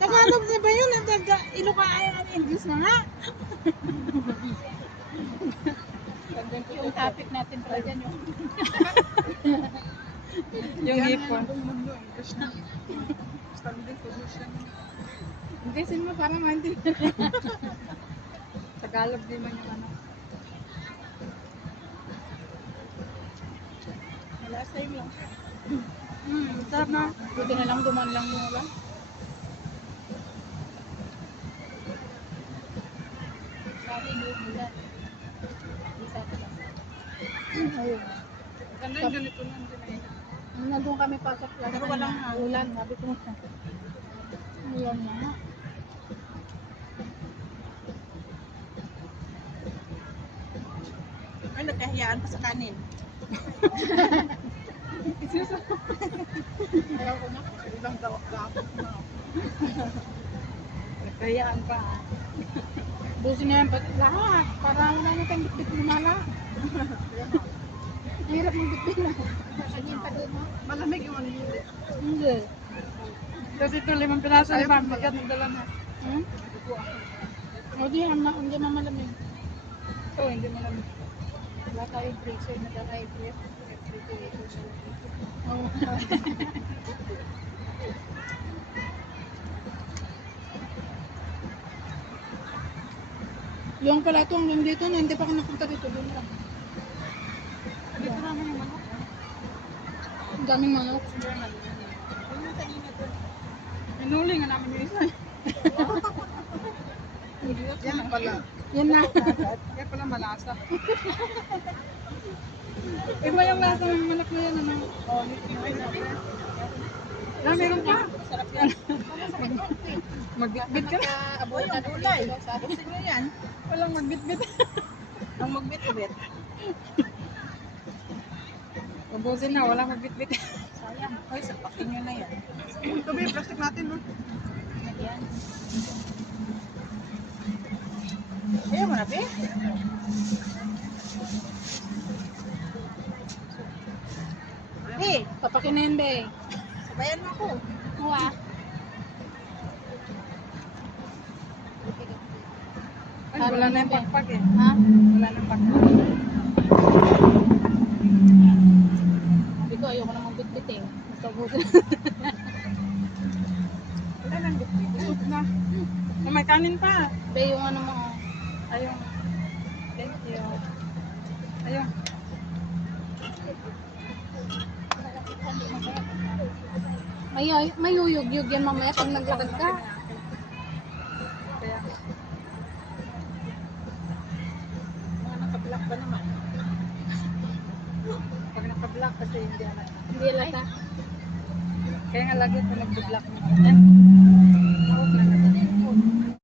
Tagalog na ba yun? Ilocano ang English na nga. Yung topic natin pala dyan yung Yung hipon. Standing position. Inglesin mo para maintindihan. Tagalog din man yung ano. Last time lang. Sarap na. buti na lang duman lang yung ulan. Sabi niyo ulan. Isa pa lang. Ayun. Ganda yung ganito lang din ay. Nandun kami pasok lang. Pero walang ulan. Sabi ko ulan na nga. Ay, nagkahiyaan pa sa kanin. Ayaw ko na. Ibang dawak-dawak na. Nagkayaan pa. Busin na yan lahat. Para wala na tayong bitbit lumala. Hirap mong bitbit na. Kanyin pa doon mo. Malamig yung ano yun. Hindi. Kasi ito 5 piraso Ayaw limang mo bigat ng dala mo. Hmm? O di, hindi mamalamig. Oo, hindi mo lang. Wala tayong freezer na tayo refrigerator. Oo. Yung pala ito hanggang dito na hindi pa ako napunta dito. Doon lang. Dito naman yung manok. Ang daming manok. Yung kanina doon. Minuli nga namin yung isa. Yan pala. Yan na. Kaya pala malasa. Iba yung lasa ng manok na yan. Ano? Oh, nitinoy na. Ah, meron pa. Sarap yan. Magbitbit ka na. Aboy ang gulay. Gusto nyo yan? Walang magbitbit. Ang magbit-bit. Ubusin na, walang magbitbit. Sayang. Hoy, sapakin nyo na yan. Ito ba yung plastic natin, no? Yan. Ayaw mo na, be? Be, Papakinayin ba eh. sabayan mo ako. Huwa. Ay, wala na yung pagpag eh. Ha? Wala na yung pagpag. Sabi ko ayoko namang bitbit eh. Basta busin. Wala nang bitbit. Soup na. Oh, may kanin pa. Be, yung ano mo. Ayun. Thank you. Ayun. May uyog-yug yan mamaya pag naglakad ka. Kaya, Mga naka-black ba naman? pag naka-block kasi hindi alam. Hindi alata. Kaya nga lagi ko nag-block mo.